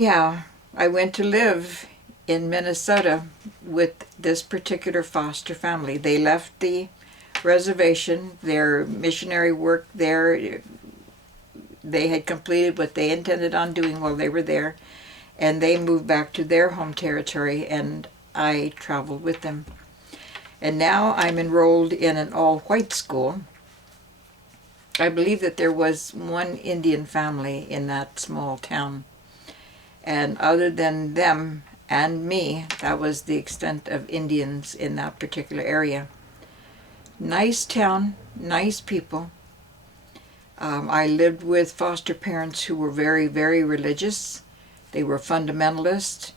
Yeah, I went to live in Minnesota with this particular foster family. They left the reservation, their missionary work there. They had completed what they intended on doing while they were there, and they moved back to their home territory, and I traveled with them. And now I'm enrolled in an all-white school. I believe that there was one Indian family in that small town. And other than them and me, that was the extent of Indians in that particular area. Nice town, nice people. I lived with foster parents who were very, very religious. They were fundamentalists.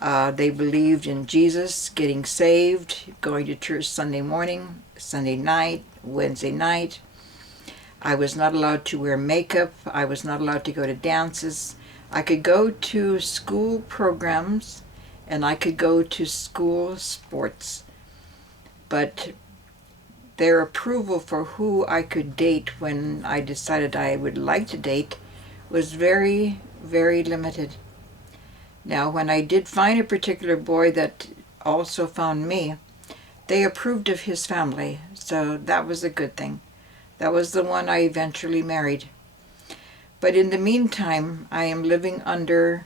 They believed in Jesus, getting saved, going to church Sunday morning, Sunday night, Wednesday night. I was not allowed to wear makeup. I was not allowed to go to dances. I could go to school programs and I could go to school sports, but their approval for who I could date when I decided I would like to date was very, very limited. Now, when I did find a particular boy that also found me, they approved of his family, so that was a good thing. That was the one I eventually married. But in the meantime, I am living under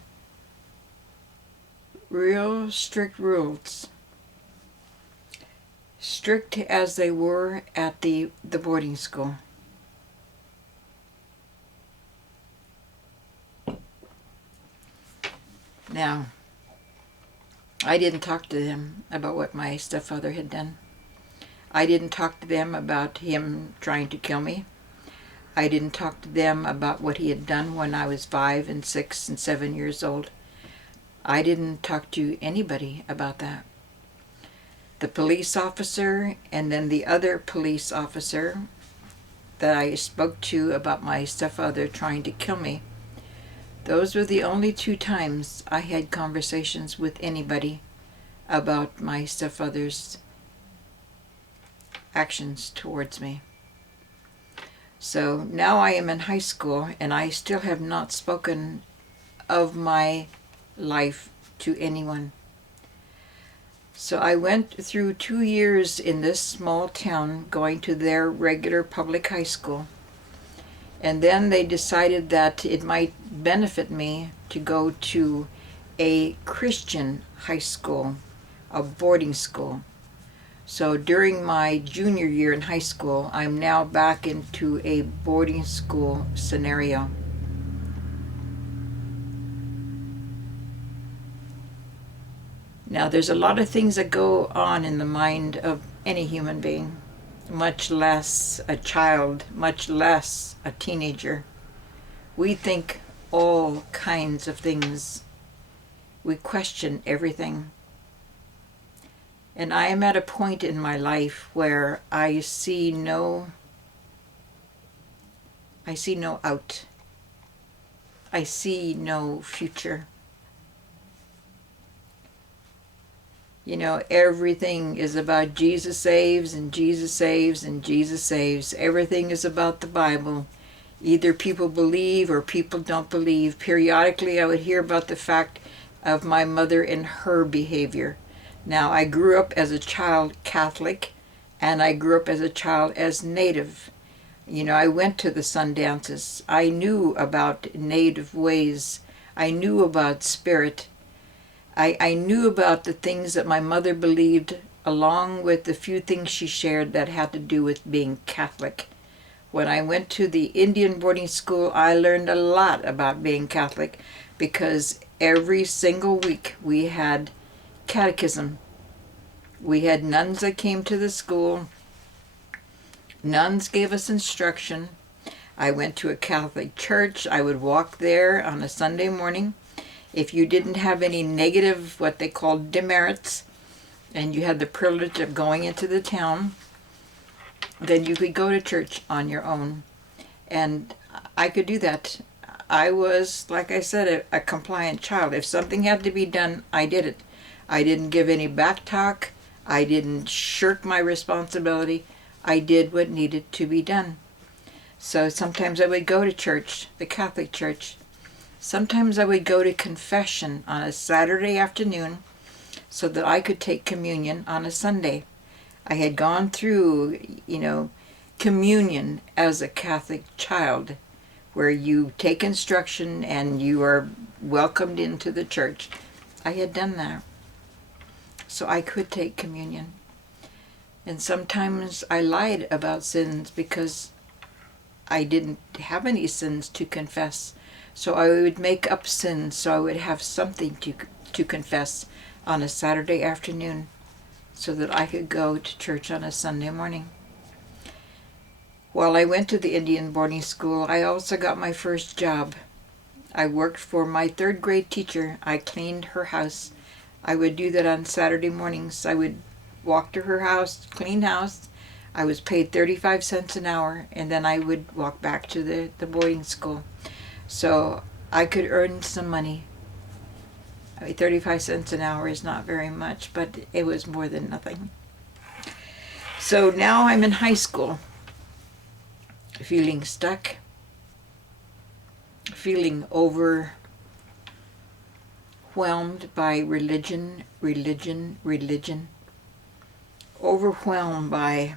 real strict rules. Strict as they were at the boarding school. Now, I didn't talk to them about what my stepfather had done. I didn't talk to them about him trying to kill me. I didn't talk to them about what he had done when I was 5 and 6 and 7 years old. I didn't talk to anybody about that. The police officer and then the other police officer that I spoke to about my stepfather trying to kill me, those were the only 2 times I had conversations with anybody about my stepfather's actions towards me. So now I am in high school and I still have not spoken of my life to anyone. So I went through 2 years in this small town going to their regular public high school. And then they decided that it might benefit me to go to a Christian high school, a boarding school. So during my junior year in high school, I'm now back into a boarding school scenario. Now, there's a lot of things that go on in the mind of any human being, much less a child, much less a teenager. We think all kinds of things. We question everything. And I am at a point in my life where I see no out. I see no future. You know, everything is about Jesus saves and Jesus saves and Jesus saves. Everything is about the Bible. Either people believe or people don't believe. Periodically I would hear about the fact of my mother and her behavior. Now, I grew up as a child Catholic, and I grew up as a child as Native. You know, I went to the sun dances. I knew about Native ways. I knew about spirit. I knew about the things that my mother believed, along with the few things she shared that had to do with being Catholic. When I went to the Indian boarding school, I learned a lot about being Catholic because every single week we had catechism. We had nuns that came to the school. Nuns gave us instruction. I went to a Catholic church. I would walk there on a Sunday morning. If you didn't have any negative, what they called demerits, and you had the privilege of going into the town, then you could go to church on your own. And I could do that. I was, like I said, a compliant child. If something had to be done, I did it. I didn't give any back talk. I didn't shirk my responsibility. I did what needed to be done. So sometimes I would go to church, the Catholic church. Sometimes I would go to confession on a Saturday afternoon so that I could take communion on a Sunday. I had gone through, communion as a Catholic child, where you take instruction and you are welcomed into the church. I had done that, so I could take communion. And sometimes I lied about sins because I didn't have any sins to confess. So I would make up sins so I would have something to confess on a Saturday afternoon so that I could go to church on a Sunday morning. While I went to the Indian boarding school, I also got my first job. I worked for my third grade teacher. I cleaned her house. I would do that on Saturday mornings. I would walk to her house, clean house. I was paid 35 cents an hour, and then I would walk back to the boarding school. So I could earn some money. 35 cents an hour is not very much, but it was more than nothing. So now I'm in high school, feeling stuck, feeling overwhelmed by religion, overwhelmed by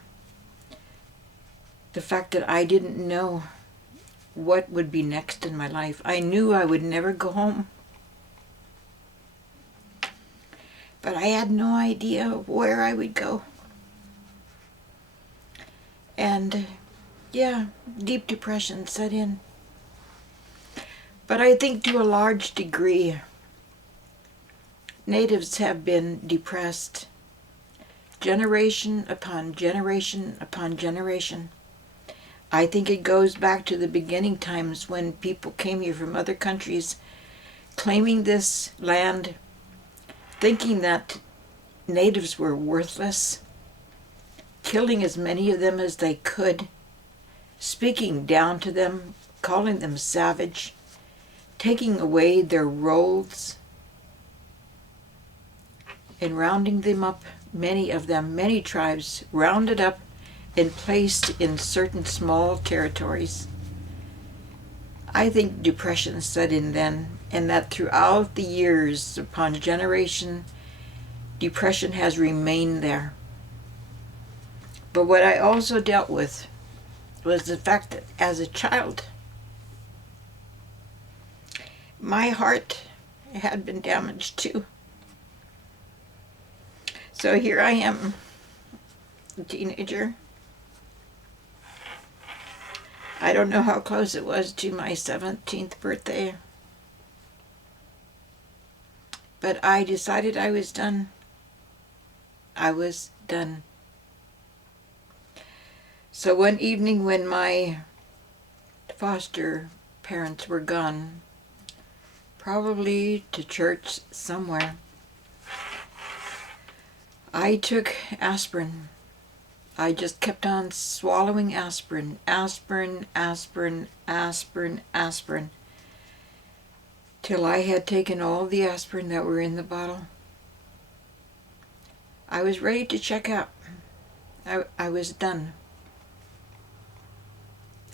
the fact that I didn't know what would be next in my life. I knew I would never go home, but I had no idea where I would go. And deep depression set in. But I think to a large degree, natives have been depressed generation upon generation upon generation. I think it goes back to the beginning times when people came here from other countries, claiming this land, thinking that natives were worthless, killing as many of them as they could, speaking down to them, calling them savage, taking away their roles, and rounding them up, many of them, many tribes, rounded up and placed in certain small territories. I think depression set in then, and that throughout the years, upon generation, depression has remained there. But what I also dealt with was the fact that as a child, my heart had been damaged too. So here I am, a teenager. I don't know how close it was to my 17th birthday, but I decided I was done. I was done. So one evening when my foster parents were gone, probably to church somewhere, I took aspirin. I just kept on swallowing aspirin, till I had taken all the aspirin that were in the bottle. I was ready to check out. I was done.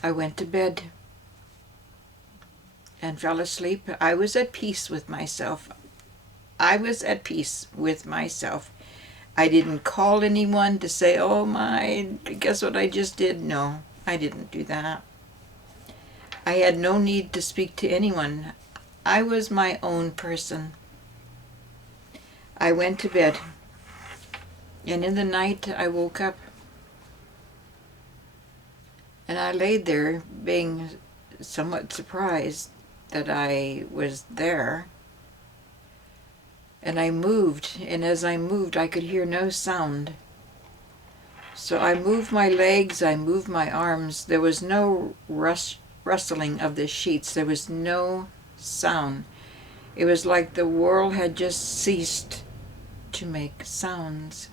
I went to bed and fell asleep. I was at peace with myself. I didn't call anyone to say, oh my, guess what I just did? No, I didn't do that. I had no need to speak to anyone. I was my own person. I went to bed, and in the night I woke up, and I laid there being somewhat surprised that I was there. And I moved, and as I moved, I could hear no sound. So I moved my legs, I moved my arms. There was no rustling of the sheets. There was no sound. It was like the world had just ceased to make sounds.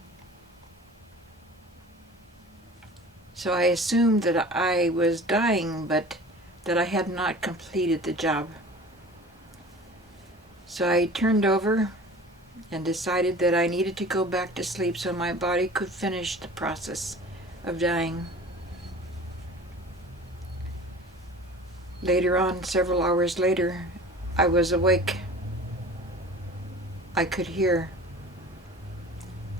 So I assumed that I was dying, but that I had not completed the job. So I turned over and decided that I needed to go back to sleep so my body could finish the process of dying. Later on, several hours later, I was awake. I could hear.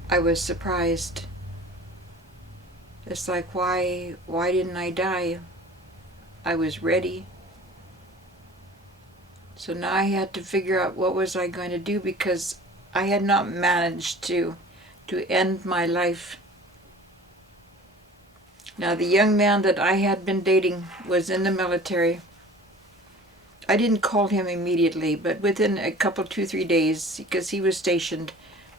I was surprised. It's like, why didn't I die? I was ready. So now I had to figure out what was I going to do, because I had not managed to end my life. Now, the young man that I had been dating was in the military. I didn't call him immediately, but within a couple, 2-3 days, because he was stationed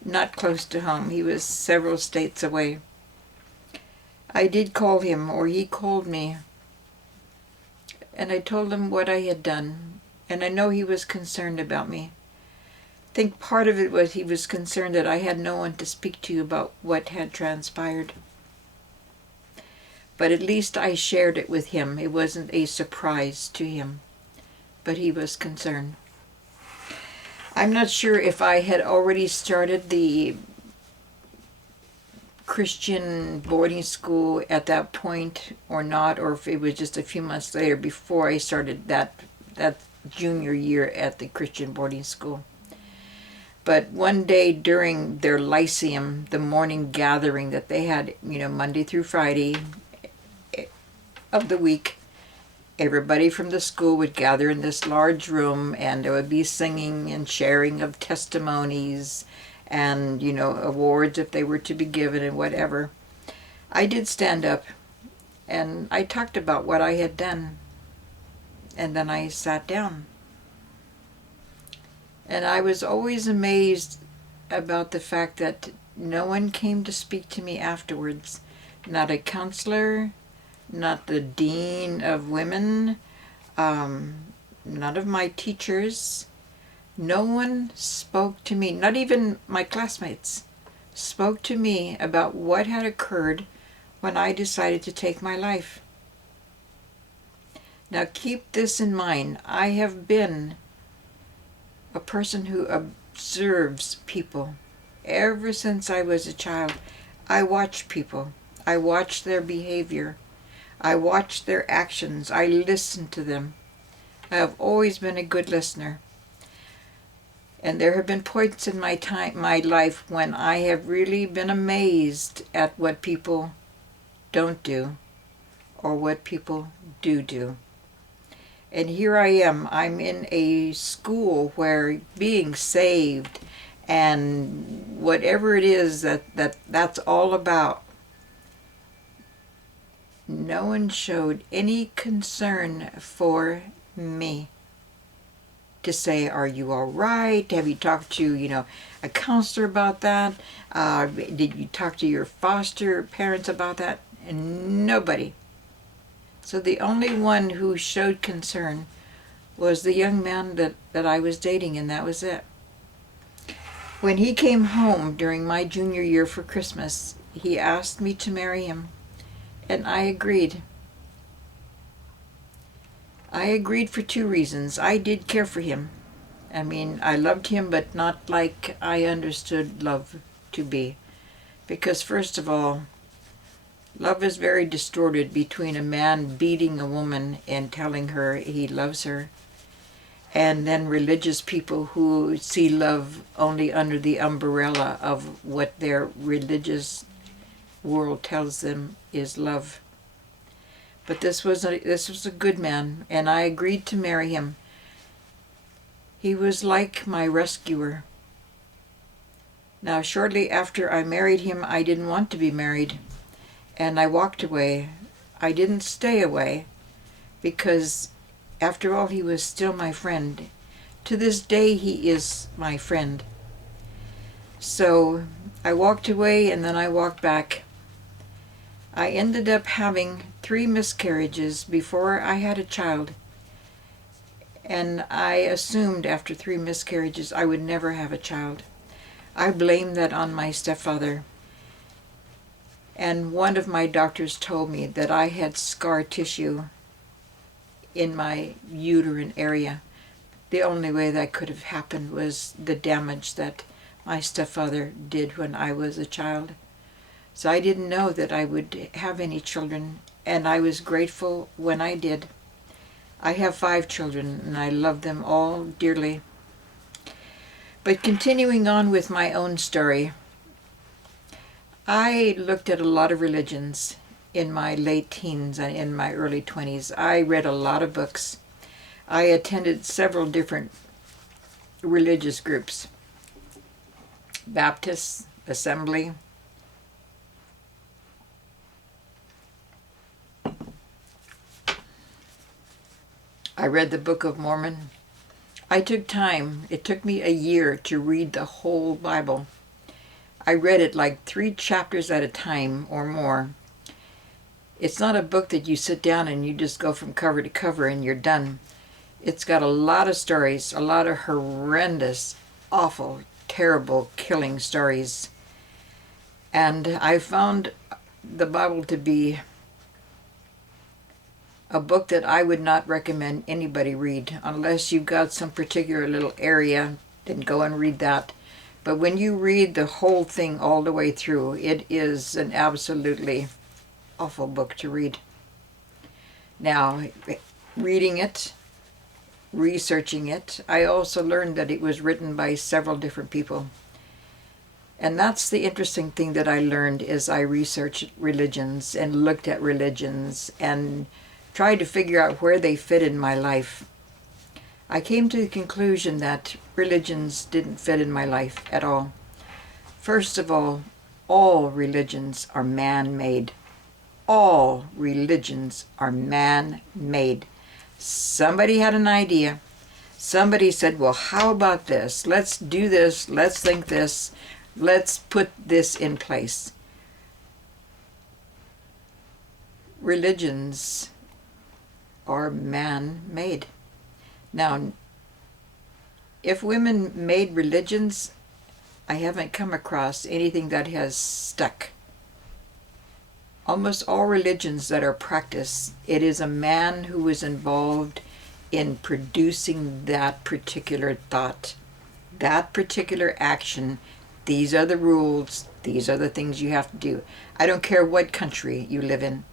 not close to home. He was several states away. I did call him, or he called me, and I told him what I had done, and I know he was concerned about me. I think part of it was he was concerned that I had no one to speak to about what had transpired. But at least I shared it with him. It wasn't a surprise to him, but he was concerned. I'm not sure if I had already started the Christian boarding school at that point or not, or if it was just a few months later before I started that junior year at the Christian boarding school. But one day during their lyceum, the morning gathering that they had, Monday through Friday of the week, everybody from the school would gather in this large room, and there would be singing and sharing of testimonies and, awards if they were to be given and whatever. I did stand up and I talked about what I had done, and then I sat down. And I was always amazed about the fact that no one came to speak to me afterwards. Not a counselor, not the dean of women, none of my teachers. No one spoke to me, not even my classmates, spoke to me about what had occurred when I decided to take my life. Now keep this in mind. I have been a person who observes people. Ever since I was a child, I watch people. I watch their behavior. I watch their actions. I listen to them. I have always been a good listener. And there have been points in my life when I have really been amazed at what people don't do or what people do. And here I am. I'm in a school where being saved and whatever it is that's all about, no one showed any concern for me to say, are you all right? Have you talked to, a counselor about that? Did you talk to your foster parents about that? And nobody. So the only one who showed concern was the young man that I was dating, and that was it. When he came home during my junior year for Christmas, he asked me to marry him, and I agreed. I agreed for 2 reasons. I did care for him. I mean, I loved him, but not like I understood love to be. Because first of all, love is very distorted between a man beating a woman and telling her he loves her, and then religious people who see love only under the umbrella of what their religious world tells them is love. But this was a good man, and I agreed to marry him. He was like my rescuer. Now, shortly after I married him, I didn't want to be married, and I walked away. I didn't stay away, because after all, he was still my friend. To this day, he is my friend. So I walked away, and then I walked back. I ended up having 3 miscarriages before I had a child. And I assumed after 3 miscarriages I would never have a child. I blamed that on my stepfather. And one of my doctors told me that I had scar tissue in my uterine area. The only way that could have happened was the damage that my stepfather did when I was a child. So I didn't know that I would have any children, and I was grateful when I did. I have 5 children, and I love them all dearly. But continuing on with my own story, I looked at a lot of religions in my late teens and in my early 20s. I read a lot of books. I attended several different religious groups. Baptist, Assembly. I read the Book of Mormon. I took time. It took me a year to read the whole Bible. I read it like 3 chapters at a time or more. It's not a book that you sit down and you just go from cover to cover and you're done. It's got a lot of stories, a lot of horrendous, awful, terrible, killing stories. And I found the Bible to be a book that I would not recommend anybody read unless you've got some particular little area, then go and read that. But when you read the whole thing all the way through, it is an absolutely awful book to read. Now, reading it, researching it, I also learned that it was written by several different people. And that's the interesting thing that I learned as I researched religions and looked at religions and tried to figure out where they fit in my life. I came to the conclusion that religions didn't fit in my life at all. First of all religions are man-made. All religions are man-made. Somebody had an idea. Somebody said, well, how about this? Let's do this. Let's think this. Let's put this in place. Religions are man-made. Now, if women made religions, I haven't come across anything that has stuck. Almost all religions that are practiced, it is a man who is involved in producing that particular thought, that particular action. These are the rules. These are the things you have to do. I don't care what country you live in.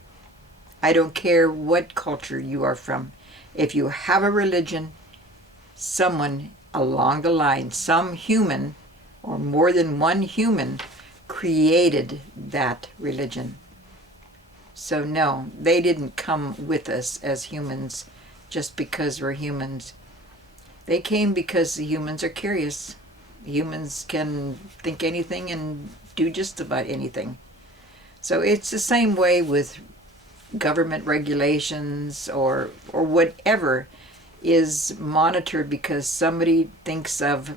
I don't care what culture you are from. If you have a religion, someone along the line, some human or more than one human created that religion. So no, they didn't come with us as humans just because we're humans. They came because the humans are curious. Humans can think anything and do just about anything. So it's the same way with government regulations or whatever is monitored because somebody thinks of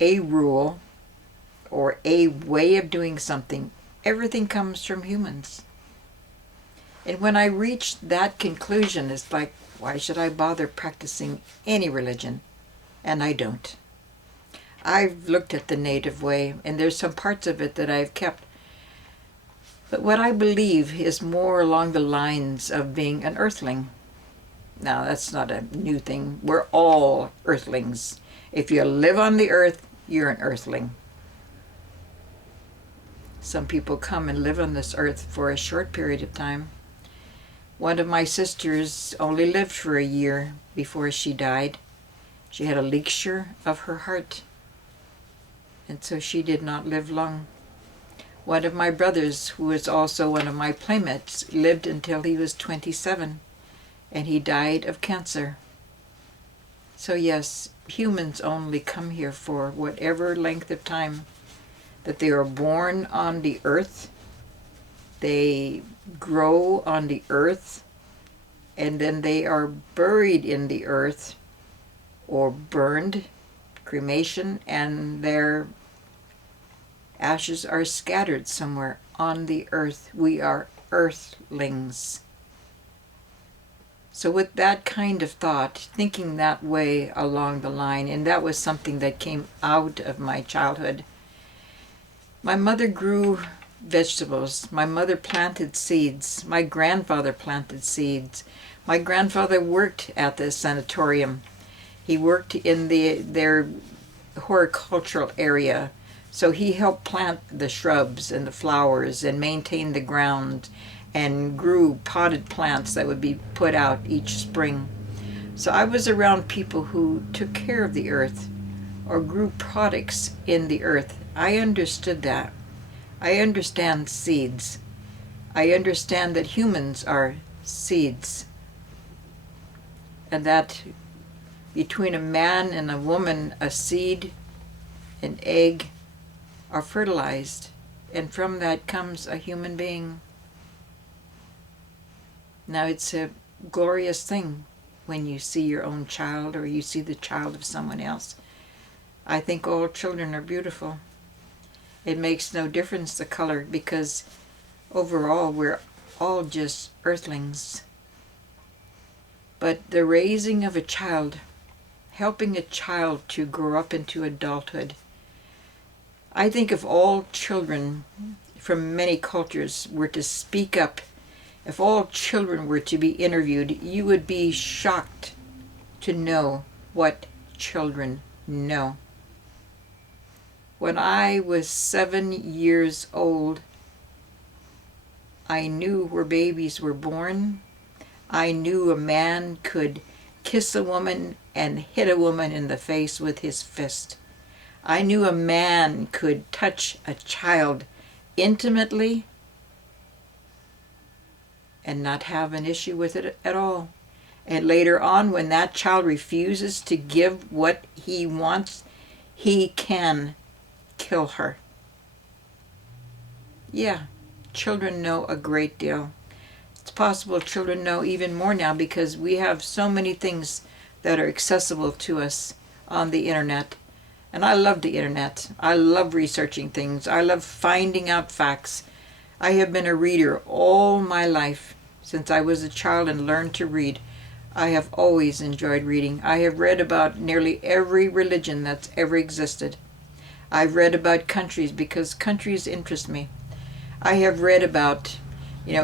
a rule or a way of doing something. Everything comes from humans. And when I reached that conclusion, it's like, why should I bother practicing any religion? And I don't. I've looked at the native way, and there's some parts of it that I've kept. But what I believe is more along the lines of being an earthling. Now, that's not a new thing. We're all earthlings. If you live on the earth, you're an earthling. Some people come and live on this earth for a short period of time. One of my sisters only lived for a year before she died. She had a leakage of her heart, and so she did not live long. One of my brothers, who was also one of my playmates, lived until he was 27, and he died of cancer. So yes, humans only come here for whatever length of time that they are born on the earth. They grow on the earth, and then they are buried in the earth or burned, cremation, and their ashes are scattered somewhere on the earth. We are earthlings. So with that kind of thought, thinking that way along the line, and that was something that came out of my childhood. My mother grew vegetables. My mother planted seeds. My grandfather planted seeds. My grandfather worked at the sanatorium. He worked in their horticultural area. So he helped plant the shrubs and the flowers and maintain the ground and grew potted plants that would be put out each spring. So I was around people who took care of the earth or grew products in the earth. I understood that. I understand seeds. I understand that humans are seeds. And that between a man and a woman, a seed, an egg are fertilized. And from that comes a human being. Now it's a glorious thing when you see your own child or you see the child of someone else. I think all children are beautiful. It makes no difference the color, because overall we're all just earthlings. But the raising of a child, helping a child to grow up into adulthood, I think if all children from many cultures were to speak up, if all children were to be interviewed, you would be shocked to know what children know. When I was 7 years old, I knew where babies were born. I knew a man could kiss a woman and hit a woman in the face with his fist. I knew a man could touch a child intimately and not have an issue with it at all. And later on, when that child refuses to give what he wants, he can kill her. Yeah, children know a great deal. It's possible children know even more now because we have so many things that are accessible to us on the internet. And I love the internet. I love researching things. I love finding out facts. I have been a reader all my life. Since I was a child and learned to read, I have always enjoyed reading. I have read about nearly every religion that's ever existed. I've read about countries because countries interest me. I have read about,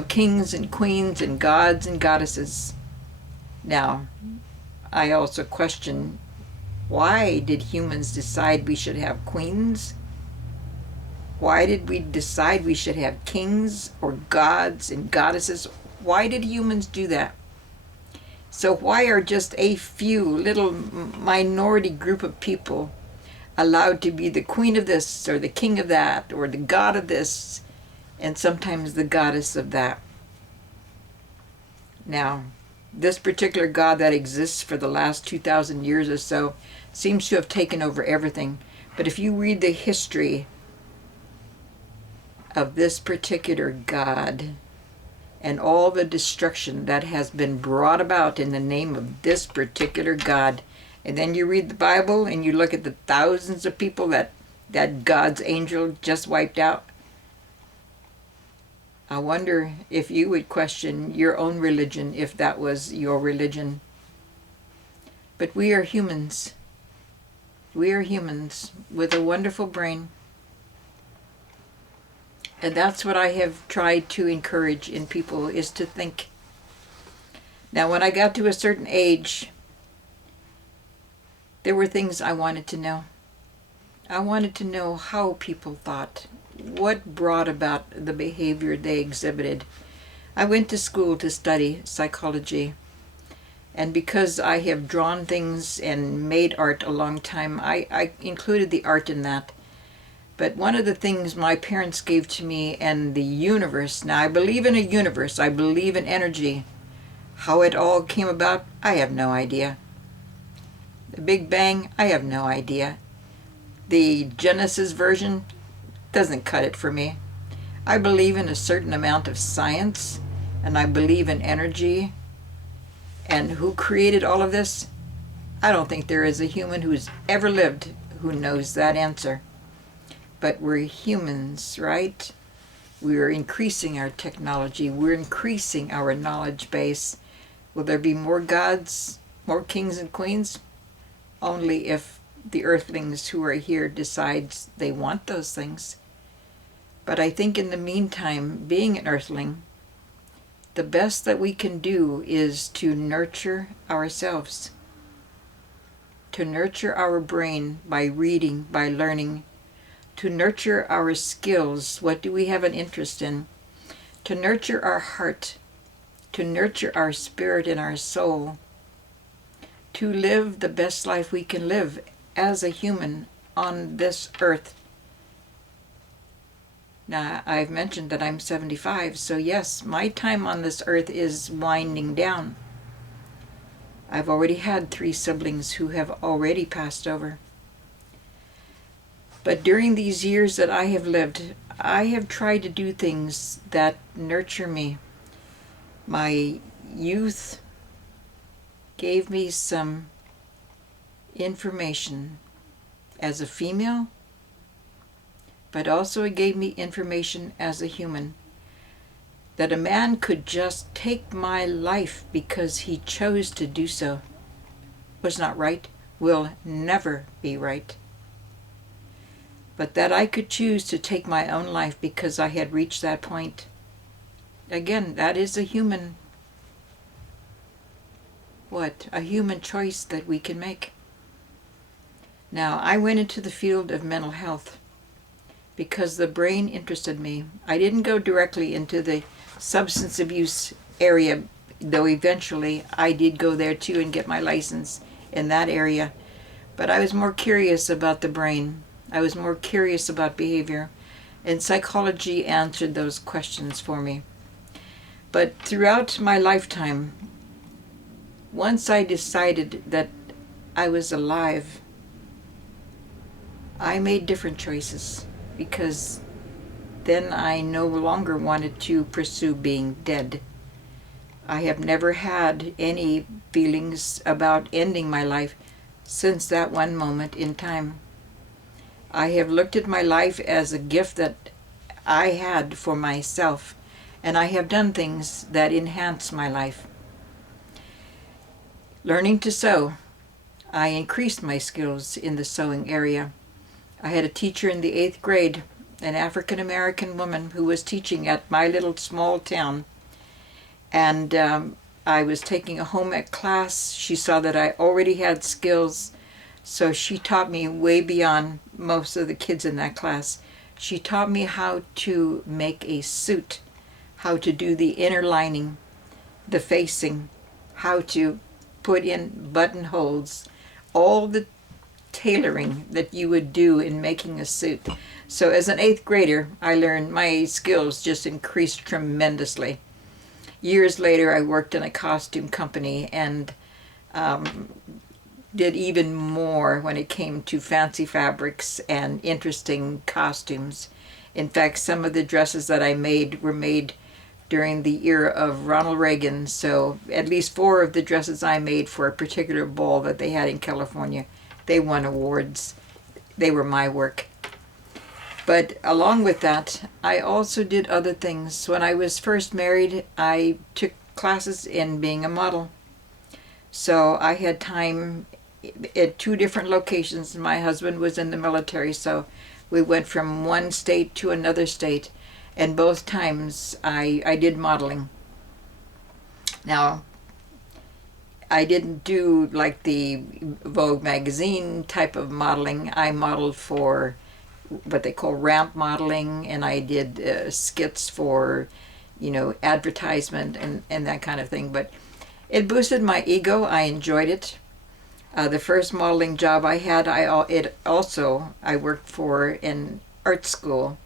kings and queens and gods and goddesses. Now, I also question, why did humans decide we should have queens? Why did we decide we should have kings or gods and goddesses? Why did humans do that? So why are just a few little minority group of people allowed to be the queen of this or the king of that or the god of this and sometimes the goddess of that? Now, this particular god that exists for the last 2,000 years or so seems to have taken over everything. But if you read the history of this particular god and all the destruction that has been brought about in the name of this particular god, and then you read the Bible and you look at the thousands of people that God's angel just wiped out, I wonder if you would question your own religion if that was your religion. But we are humans. We are humans with a wonderful brain. And that's what I have tried to encourage in people, is to think. Now, when I got to a certain age, there were things I wanted to know. I wanted to know how people thought, what brought about the behavior they exhibited. I went to school to study psychology. And because I have drawn things and made art a long time, I included the art in that. But one of the things my parents gave to me and the universe, now I believe in a universe, I believe in energy. How it all came about, I have no idea. The Big Bang, I have no idea. The Genesis version doesn't cut it for me. I believe in a certain amount of science, and I believe in energy. And who created all of this? I don't think there is a human who's ever lived who knows that answer. But we're humans, right? We're increasing our technology. We're increasing our knowledge base. Will there be more gods, more kings and queens? Only if the earthlings who are here decides they want those things. But I think in the meantime, being an earthling, the best that we can do is to nurture ourselves. To nurture our brain by reading, by learning. To nurture our skills. What do we have an interest in? To nurture our heart. To nurture our spirit and our soul. to live the best life we can live as a human on this earth. Now, I've mentioned that I'm 75, so yes, my time on this earth is winding down. I've already had 3 siblings who have already passed over. But during these years that I have lived, I have tried to do things that nurture me. My youth gave me some information as a female, but also it gave me information as a human. That a man could just take my life because he chose to do so was not right, will never be right. But that I could choose to take my own life because I had reached that point. Again, that is a human choice that we can make. Now, I went into the field of mental health because the brain interested me. I didn't go directly into the substance abuse area, though eventually I did go there too and get my license in that area. But I was more curious about the brain. I was more curious about behavior, and psychology answered those questions for me. But throughout my lifetime, once I decided that I was alive, I made different choices, because then I no longer wanted to pursue being dead. I have never had any feelings about ending my life since that one moment in time. I have looked at my life as a gift that I had for myself, and I have done things that enhance my life. Learning to sew, I increased my skills in the sewing area. I had a teacher in the 8th grade, an African American woman who was teaching at my little small town, and I was taking a home ec class. She saw that I already had skills, so she taught me way beyond most of the kids in that class. She taught me how to make a suit, how to do the inner lining, the facing, how to put in buttonholes, all the tailoring that you would do in making a suit. So as an 8th grader, I learned my skills just increased tremendously. Years later, I worked in a costume company and did even more when it came to fancy fabrics and interesting costumes. In fact, some of the dresses that I made were made during the era of Ronald Reagan, so at least 4 of the dresses I made for a particular ball that they had in California, they won awards. They were my work. But along with that, I also did other things. When I was first married, I took classes in being a model. So I had time at 2 different locations. My husband was in the military, so we went from one state to another state, and both times I did modeling. Now, I didn't do like the Vogue magazine type of modeling. I modeled for what they call ramp modeling, and I did skits for, advertisement and that kind of thing. But it boosted my ego. I enjoyed it. The first modeling job I had, I worked for an art school.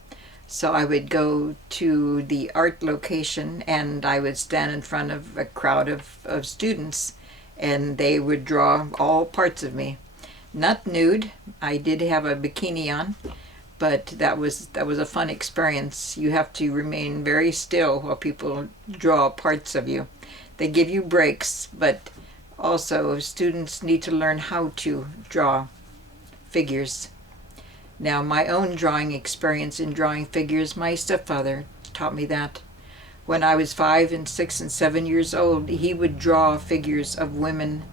So I would go to the art location and I would stand in front of a crowd of students, and they would draw all parts of me. Not nude. I did have a bikini on, but that was a fun experience. You have to remain very still while people draw parts of you. They give you breaks, but also students need to learn how to draw figures. Now, my own drawing experience in drawing figures, my stepfather taught me that. When I was 5 and 6 and 7 years old, he would draw figures of women.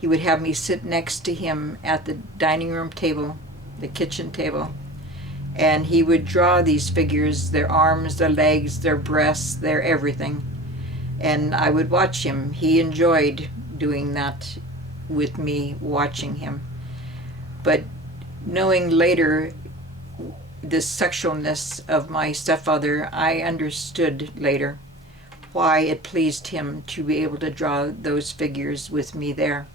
He would have me sit next to him at the dining room table, the kitchen table, and he would draw these figures, their arms, their legs, their breasts, their everything. And I would watch him. He enjoyed doing that with me, watching him. But knowing later the sexualness of my stepfather, I understood later why it pleased him to be able to draw those figures with me there.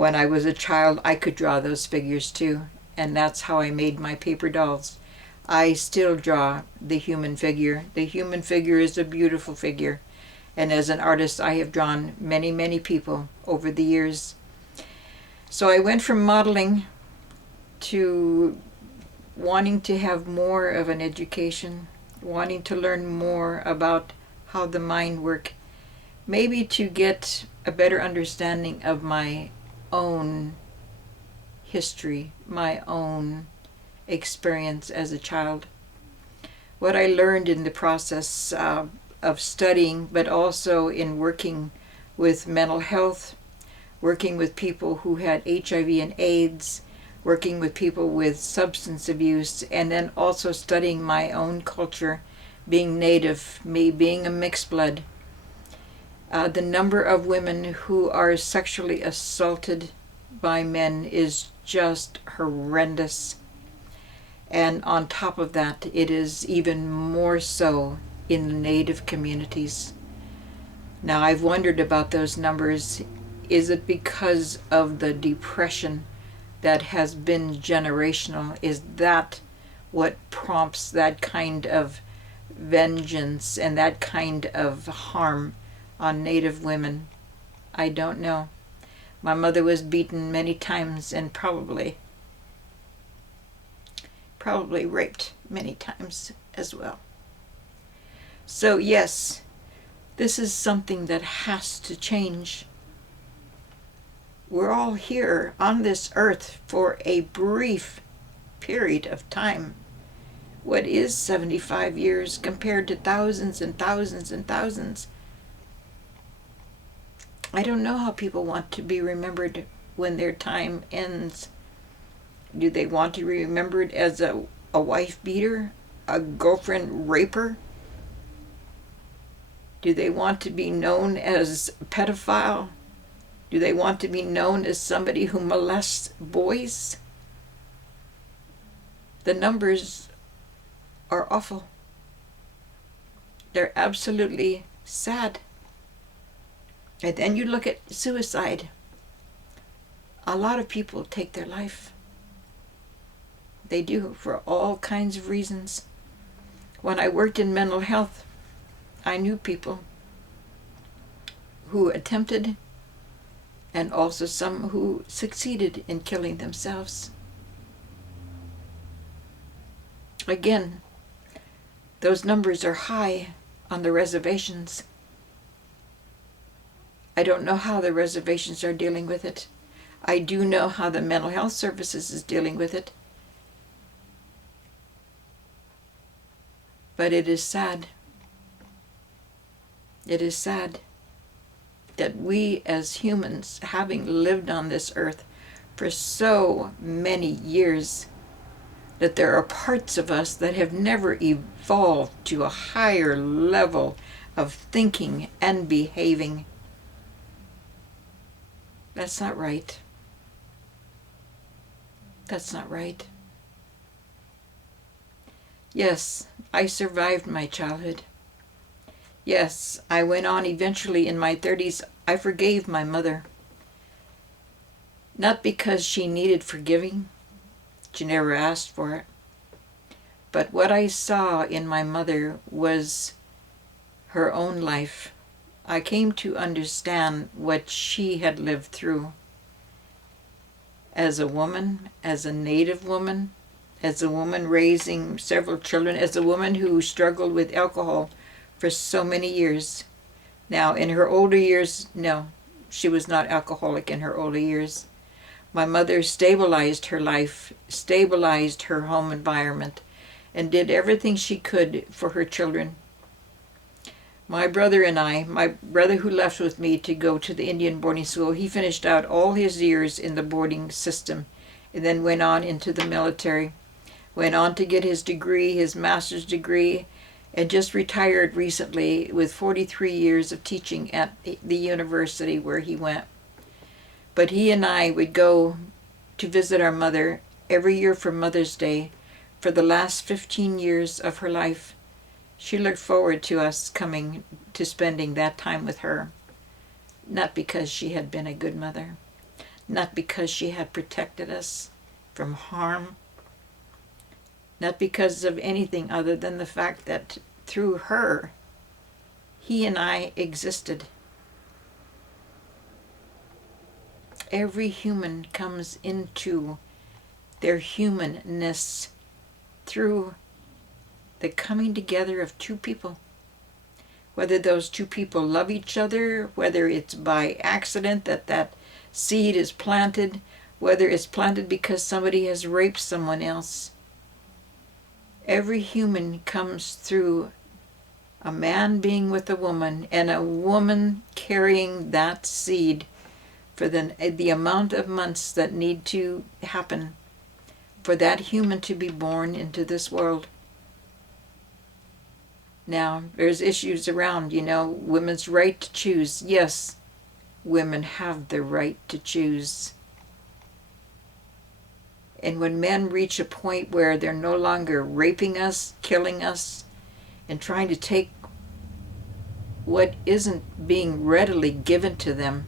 When I was a child, I could draw those figures too, and that's how I made my paper dolls. I still draw the human figure. The human figure is a beautiful figure, and as an artist, I have drawn many, many people over the years. So I went from modeling to wanting to have more of an education, wanting to learn more about how the mind works, maybe to get a better understanding of my own history, my own experience as a child. What I learned in the process of studying, but also in working with mental health, working with people who had HIV and AIDS, working with people with substance abuse, and then also studying my own culture, being Native, me being a mixed blood. The number of women who are sexually assaulted by men is just horrendous. And on top of that, it is even more so in the Native communities. Now, I've wondered about those numbers. Is it because of the depression that has been generational? Is that what prompts that kind of vengeance and that kind of harm on Native women? I don't know. My mother was beaten many times and probably raped many times as well. So yes, this is something that has to change. We're all here on this earth for a brief period of time. What is 75 years compared to thousands and thousands and thousands? I don't know how people want to be remembered when their time ends. Do they want to be remembered as a wife beater, a girlfriend raper? Do they want to be known as a pedophile? Do they want to be known as somebody who molests boys? The numbers are awful. They're absolutely sad. And then you look at suicide. A lot of people take their life. They do, for all kinds of reasons. When I worked in mental health, I knew people who attempted and also some who succeeded in killing themselves. Again, those numbers are high on the reservations. I don't know how the reservations are dealing with it. I do know how the mental health services is dealing with it. But it is sad. It is sad that we as humans, having lived on this earth for so many years, that there are parts of us that have never evolved to a higher level of thinking and behaving. That's not right. That's not right. Yes, I survived my childhood. Yes, I went on eventually in my 30s. I forgave my mother. Not because she needed forgiving. She never asked for it. But what I saw in my mother was her own life. I came to understand what she had lived through. As a woman, as a Native woman, as a woman raising several children, as a woman who struggled with alcohol for so many years. Now, in her older years, no, she was not alcoholic in her older years. My mother stabilized her life, stabilized her home environment, and did everything she could for her children. My brother and I, my brother who left with me to go to the Indian boarding school, he finished out all his years in the boarding system and then went on into the military. Went on to get his degree, his master's degree, and just retired recently with 43 years of teaching at the university where he went. But he and I would go to visit our mother every year for Mother's Day for the last 15 years of her life. She looked forward to us coming to spending that time with her, not because she had been a good mother, not because she had protected us from harm, not because of anything other than the fact that through her, he and I existed. Every human comes into their humanness through the coming together of two people. Whether those two people love each other, whether it's by accident that seed is planted, whether it's planted because somebody has raped someone else. Every human comes through a man being with a woman and a woman carrying that seed for the amount of months that need to happen for that human to be born into this world. Now, there's issues around, women's right to choose. Yes, women have the right to choose. And when men reach a point where they're no longer raping us, killing us, and trying to take what isn't being readily given to them,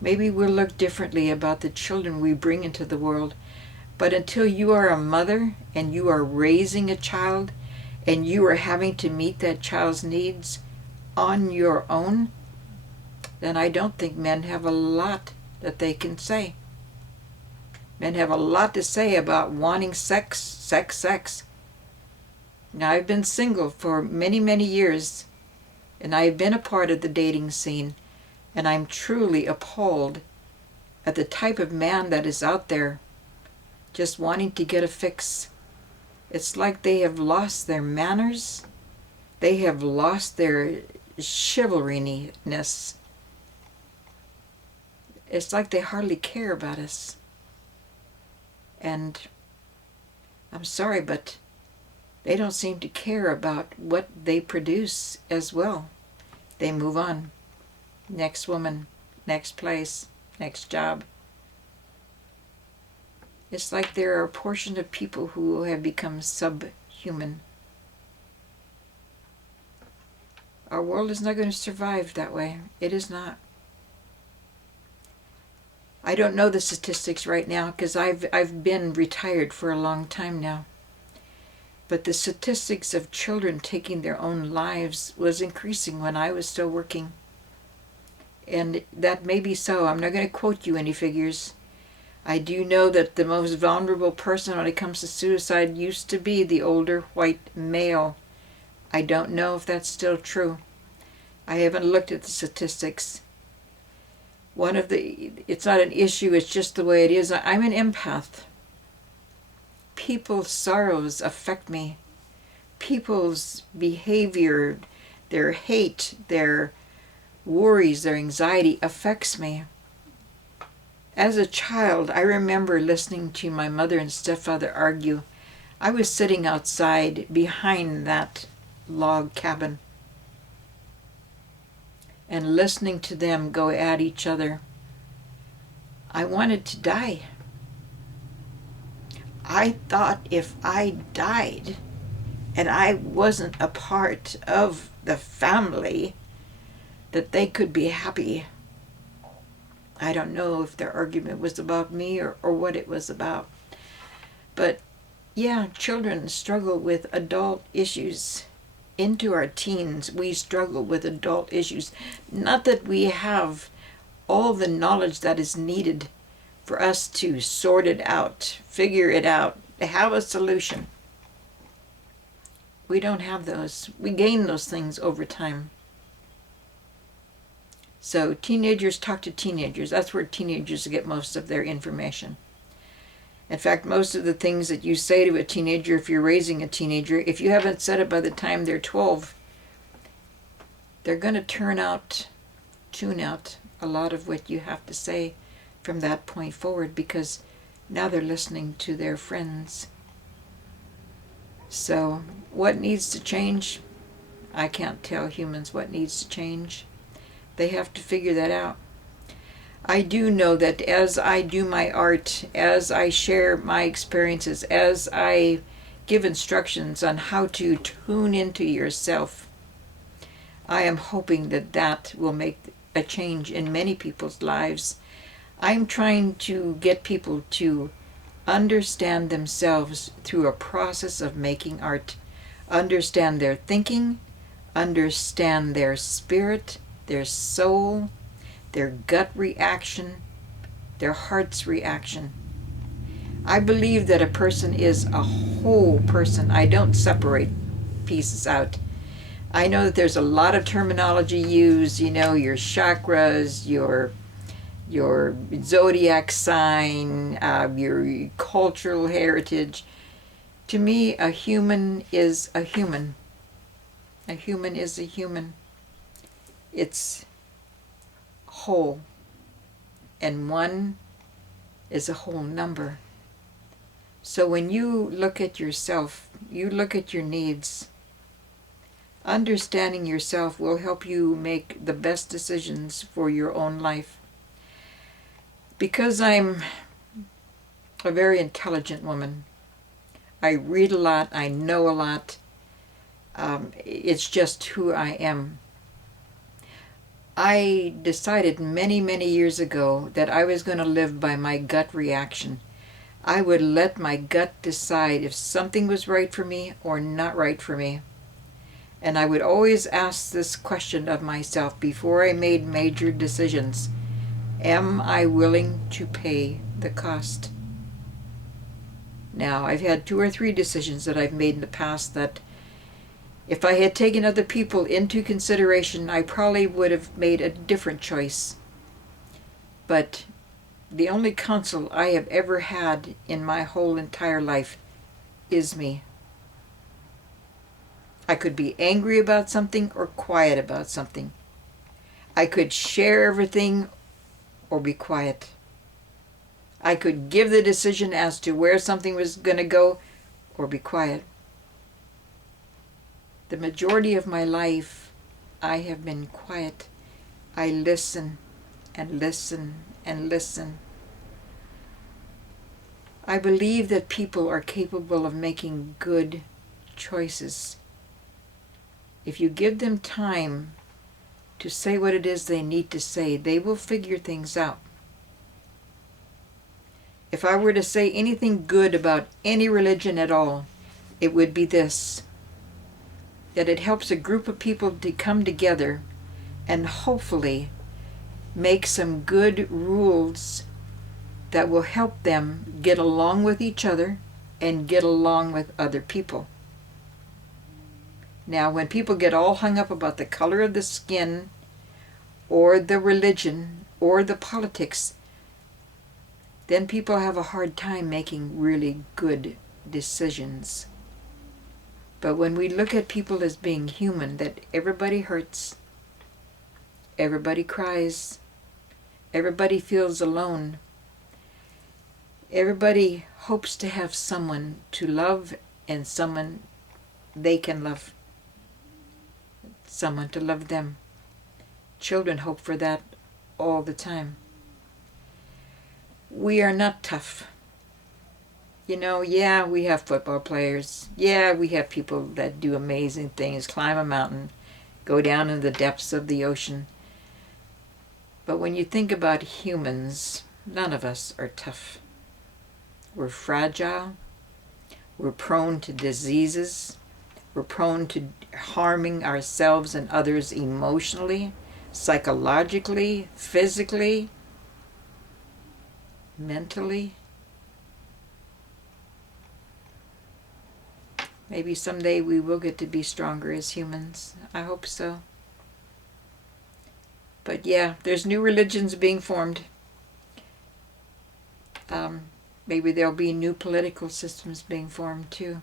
maybe we'll look differently about the children we bring into the world. But until you are a mother and you are raising a child and you are having to meet that child's needs on your own, then I don't think men have a lot that they can say. Men have a lot to say about wanting sex, sex, sex. Now, I've been single for many, many years, and I've been a part of the dating scene, and I'm truly appalled at the type of man that is out there just wanting to get a fix. It's like they have lost their manners. They have lost their chivalryness. It's like they hardly care about us. And I'm sorry, but they don't seem to care about what they produce as well. They move on. Next woman, next place, next job. It's like there are a portion of people who have become subhuman. Our world is not going to survive that way. It is not. I don't know the statistics right now because I've been retired for a long time now. But the statistics of children taking their own lives was increasing when I was still working. And that may be so. I'm not going to quote you any figures. I do know that the most vulnerable person when it comes to suicide used to be the older white male. I don't know if that's still true. I haven't looked at the statistics. It's not an issue, it's just the way it is. I'm an empath. People's sorrows affect me. People's behavior, their hate, their worries, their anxiety affects me. As a child, I remember listening to my mother and stepfather argue. I was sitting outside behind that log cabin and listening to them go at each other. I wanted to die. I thought if I died and I wasn't a part of the family, that they could be happy. I don't know if their argument was about me or what it was about. But yeah, children struggle with adult issues. Into our teens, we struggle with adult issues. Not that we have all the knowledge that is needed for us to sort it out, figure it out, have a solution. We don't have those. We gain those things over time. So teenagers talk to teenagers. That's where teenagers get most of their information. In fact, most of the things that you say to a teenager, if you're raising a teenager, if you haven't said it by the time they're 12, they're going to tune out a lot of what you have to say from that point forward, because now they're listening to their friends. So what needs to change? I can't tell humans what needs to change. They have to figure that out. I do know that as I do my art, as I share my experiences, as I give instructions on how to tune into yourself, I am hoping that that will make a change in many people's lives. I'm trying to get people to understand themselves through a process of making art. Understand their thinking, understand their spirit, their soul, their gut reaction, their heart's reaction. I believe that a person is a whole person. I don't separate pieces out. I know that there's a lot of terminology used, your chakras, your zodiac sign, your cultural heritage. To me, a human is a human. A human is a human. It's whole. And one is a whole number. So when you look at yourself, you look at your needs. Understanding yourself will help you make the best decisions for your own life. Because I'm a very intelligent woman, I read a lot, I know a lot. It's just who I am. I decided many, many years ago that I was going to live by my gut reaction. I would let my gut decide if something was right for me or not right for me. And I would always ask this question of myself before I made major decisions. Am I willing to pay the cost? Now, I've had 2 or 3 decisions that I've made in the past that if I had taken other people into consideration, I probably would have made a different choice. But the only counsel I have ever had in my whole entire life is me. I could be angry about something or quiet about something. I could share everything or be quiet. I could give the decision as to where something was going to go or be quiet. The majority of my life, I have been quiet. I listen and listen and listen. I believe that people are capable of making good choices. If you give them time to say what it is they need to say, they will figure things out. If I were to say anything good about any religion at all, it would be this: that it helps a group of people to come together and hopefully make some good rules that will help them get along with each other and get along with other people. Now, when people get all hung up about the color of the skin or the religion or the politics, then people have a hard time making really good decisions. But when we look at people as being human, that everybody hurts, everybody cries, everybody feels alone, everybody hopes to have someone to love and someone they can love, someone to love them. Children hope for that all the time. We are not tough. Yeah, we have football players. Yeah, we have people that do amazing things, climb a mountain, go down in the depths of the ocean. But when you think about humans, none of us are tough. We're fragile. We're prone to diseases. We're prone to harming ourselves and others emotionally, psychologically, physically, mentally. Maybe someday we will get to be stronger as humans. I hope so. But yeah, there's new religions being formed. Maybe there'll be new political systems being formed too.